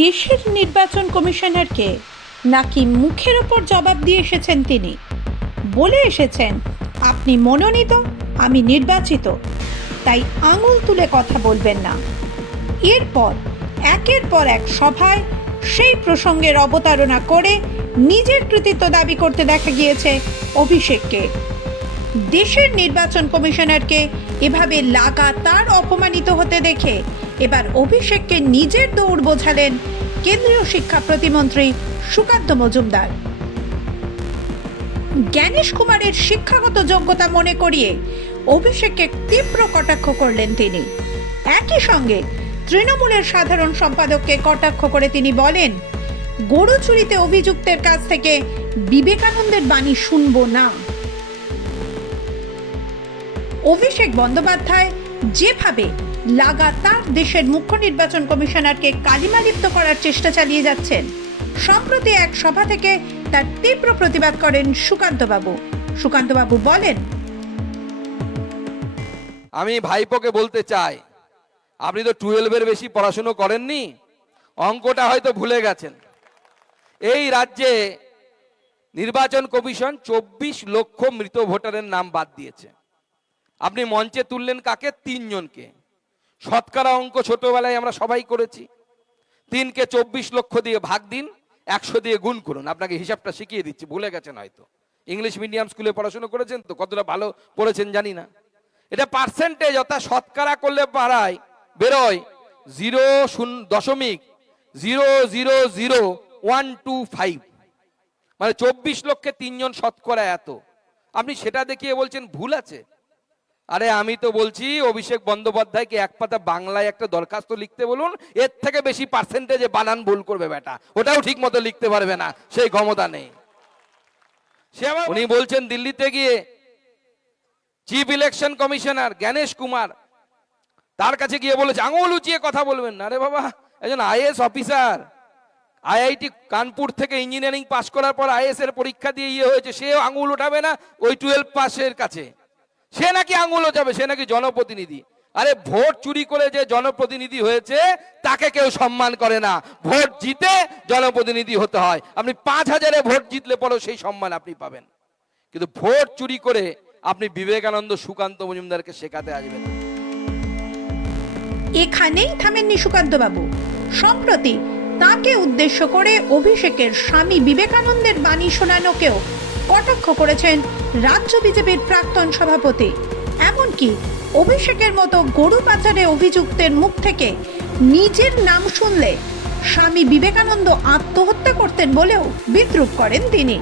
দেশের নির্বাচন কমিশনারকে নাকি মুখের ওপর জবাব দিয়ে এসেছেন তিনি। বলে এসেছেন, আপনি মনোনীত, আমি নির্বাচিত, তাই আঙুল তুলে কথা বলবেন না। এরপর একের পর এক সভায় সেই প্রসঙ্গের অবতারণা করে নিজের কৃতিত্ব দাবি করতে দেখা গিয়েছে অভিষেককে। দেশের নির্বাচন কমিশনারকে এভাবে লাগাতার অপমানিত হতে দেখে এবার অভিষেককে নিজের দৌড় বোঝালেন কেন্দ্রীয় শিক্ষা প্রতিমন্ত্রী সুকান্ত মজুমদার। জ্ঞানেশ কুমারের শিক্ষাগত যোগ্যতা মনে করিয়ে অভিষেককে তীব্র কটাক্ষ করলেন তিনি। একই সঙ্গে তৃণমূলের সাধারণ সম্পাদককে কটাক্ষ করে তিনি বলেন, গরু চুরিতে অভিযুক্তের কাছ থেকে বিবেকানন্দের বাণী শুনব না। অভিষেক বন্দ্যোপাধ্যায় যেভাবে লাগাতার দেশের মুখ্য নির্বাচন কমিশনারকে কালিমালিপ্ত করার চেষ্টা চালিয়ে যাচ্ছেন, সম্প্রতি এক সভা থেকে তার তীব্র প্রতিবাদ করেন সুকান্তবাবু। সুকান্তবাবু বলেন, আমি ভাইপোকে বলতে চাই, আপনি তো 12-এর বেশি পড়াশুনো করেননি, অঙ্কটা হয়তো ভুলে গেছেন। এই রাজ্যে নির্বাচন কমিশন 24 লক্ষ মৃত ভোটারের নাম বাদ দিয়েছে। আপনি মঞ্চে তুললেন কাকে? 3 জনকে। শতকরা অঙ্ক ছোটবেলায় আমরা সবাই করেছি। 3কে 24 লক্ষ দিয়ে ভাগ দিন, 100 দিয়ে গুণ করুন। আপনাকে হিসাবটা শিখিয়ে দিচ্ছি, ভুলে গেছেন হয়তো। ইংলিশ মিডিয়াম স্কুলে পড়াশোনা করেছেন তো, কতটা ভালো পড়েছেন জানি না। এটা পার্সেন্টেজ, অর্থাৎ শতকরা করলে পাড়ায় বেরোয় 0.0000125, মানে 24 লক্ষে 3 জন শতকরা এত। আপনি সেটা দেখিয়ে বলছেন ভুল আছে। আরে আমি তো বলছি অভিষেক বন্দ্যোপাধ্যায়কে এক পাতা বাংলায় একটা দরখাস্ত লিখতে বলুন, এর থেকে বেশি পার্সেন্টেজে বানান ভুল করবে বেটা, ওটাও ঠিক মতো লিখতে পারবে না, সেই ক্ষমতা নেই। উনি বলছেন দিল্লিতে গিয়ে chief election commissioner Gyanesh Kumar, তার কাছে গিয়ে বলেছে আঙুল উঁচিয়ে কথা বলবেন না। আরে বাবা, একজন আইএএস অফিসার, আইআইটি কানপুর থেকে ইঞ্জিনিয়ারিং পাস করার পর আইএএস এর পরীক্ষা দিয়ে হয়েছে, সে আঙুল ওঠাবে না ওই 12 পাসের কাছে? সে নাকি আঙুল ওঠাবে, সে নাকি জনপ্রতিনিধি। আরে ভোট চুরি করে যে জনপ্রতিনিধি হয়েছে তাকে কেউ সম্মান করে না, ভোট জিতে জনপ্রতিনিধি হতে হয়। আপনি 5000-এ ভোট জিতলে পরেও সেই সম্মান আপনি পাবেন, কিন্তু ভোট চুরি করে আপনি বিবেকানন্দ সুকান্ত মজুমদারকে শেখাতে আসবেন। এখানেই থামেননি সুকান্তবাবু। সম্প্রতি তাকে উদ্দেশ্য করে অভিষেকের স্বামী বিবেকানন্দের বাণী শোনানোকেও কটাক্ষ করেছেন রাজ্য বিজেপির প্রাক্তন সভাপতি। এমনকি অভিষেকের মতো গরু পাচারে অভিযুক্তের মুখ থেকে নিজের নাম শুনলে স্বামী বিবেকানন্দ আত্মহত্যা করতেন বলেও বিদ্রূপ করেন তিনি।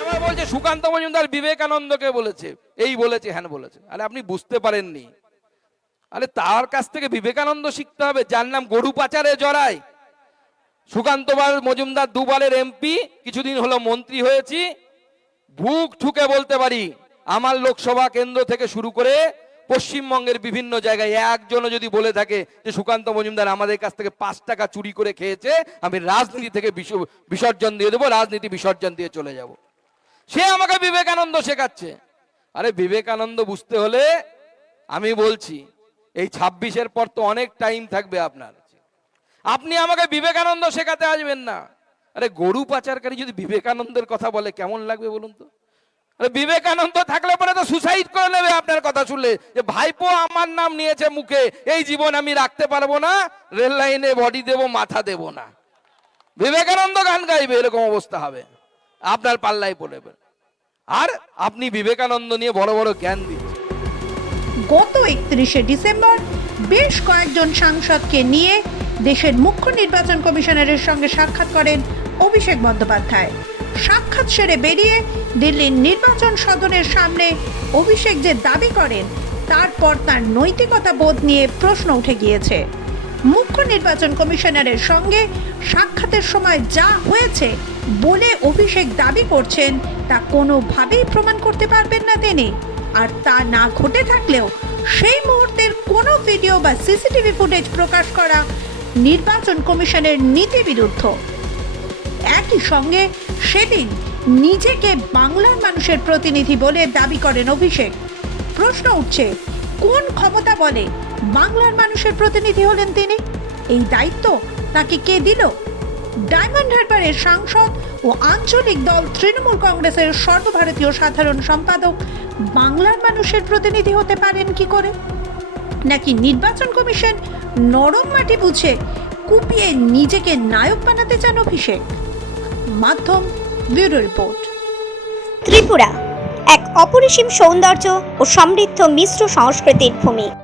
এবার বলছে সুকান্ত মজুমদার বিবেকানন্দকে বলেছে, এই বলেছে, হ্যান বলেছে। আরে আপনি বুঝতে পারেননি, আরে তার কাছ থেকে বিবেকানন্দ শিখতে হবে যার নাম গরু পাচারে জড়ায়। সুকান্ত মজুমদার 2 বারের এমপি, কিছুদিন হলো মন্ত্রী হয়েছি। বুক ঠুকে বলতে পারি, আমার লোকসভা কেন্দ্র থেকে শুরু করে পশ্চিমবঙ্গের বিভিন্ন জায়গায় একজনও যদি বলে থাকে যে সুকান্ত মজুমদার আমাদের কাছ থেকে 5 টাকা চুরি করে খেয়েছে, আমি রাজনীতি থেকে বিসর্জন দিয়ে দেবো, রাজনীতি বিসর্জন দিয়ে চলে যাব। সে আমাকে বিবেকানন্দ শেখাচ্ছে। আরে বিবেকানন্দ বুঝতে হলে আমি বলছি এই 26-এর পর তো অনেক টাইম থাকবে আপনার, আপনি আমাকে বিবেকানন্দ শেখাতে আসবেন না। আরে গরু পাচারকারী যদি বিবেকানন্দের কথা বলে কেমন লাগবে বলুন তো? আরে বিবেকানন্দ থাকলে পরে তো সুসাইড করে নেবে আপনার কথা শুনলে, যে ভাইপো আমার নাম নিয়েছে মুখে, এই জীবন আমি রাখতে পারবো না, রেল লাইনে বডি দেব, মাথা দেব না। বিবেকানন্দ গান গাইবে, এরকম অবস্থা হবে, আপনার পাল্লাই পড়বে। আর আপনি বিবেকানন্দ নিয়ে বড় বড় জ্ঞান দিচ্ছেন। গত 31শে ডিসেম্বর বেশ কয়েকজন সাংসদকে নিয়ে দেশের মুখ্য নির্বাচন কমিশনারের সঙ্গে সাক্ষাৎ করেন অভিষেক বন্দ্যোপাধ্যায়। সাক্ষাৎ সেরে বেরিয়ে দিল্লির নির্বাচন সদনের সামনে অভিষেক যে দাবি করেন, তারপর তার নৈতিকতা বোধ নিয়ে প্রশ্ন উঠে গিয়েছে। মুখ্য নির্বাচন কমিশনারের সঙ্গে সাক্ষাতের সময় যা হয়েছে বলে অভিষেক দাবি করছেন তা কোনোভাবেই প্রমাণ করতে পারবেন না তিনি। আর তা না ঘটে থাকলেও সেই মুহূর্তের কোনো ভিডিও বা সিসিটিভি ফুটেজ প্রকাশ করা নির্বাচন কমিশনের নীতি বিরুদ্ধ। একই সঙ্গে সেদিন নিজেকে বাংলার মানুষের প্রতিনিধি বলে দাবি করেন অভিষেক। প্রশ্ন উঠছে, কোন ক্ষমতা বলে বাংলার মানুষের প্রতিনিধি হলেন তিনি? এই দায়িত্ব তাকে কে দিল? ডায়মন্ড হারবারের সাংসদ ও আঞ্চলিক দল তৃণমূল কংগ্রেসের সর্বভারতীয় সাধারণ সম্পাদক বাংলার মানুষের প্রতিনিধি হতে পারেন কি করে? নাকি নির্বাচন কমিশন নরম মাটি বুঝে কুপিয়ে নিজেকে নায়ক বানাতে চান অভিষেক? মাধ্যম ব্যুরো রিপোর্ট। ত্রিপুরা এক অপরিসীম সৌন্দর্য ও সমৃদ্ধ মিশ্র সংস্কৃতির ভূমি।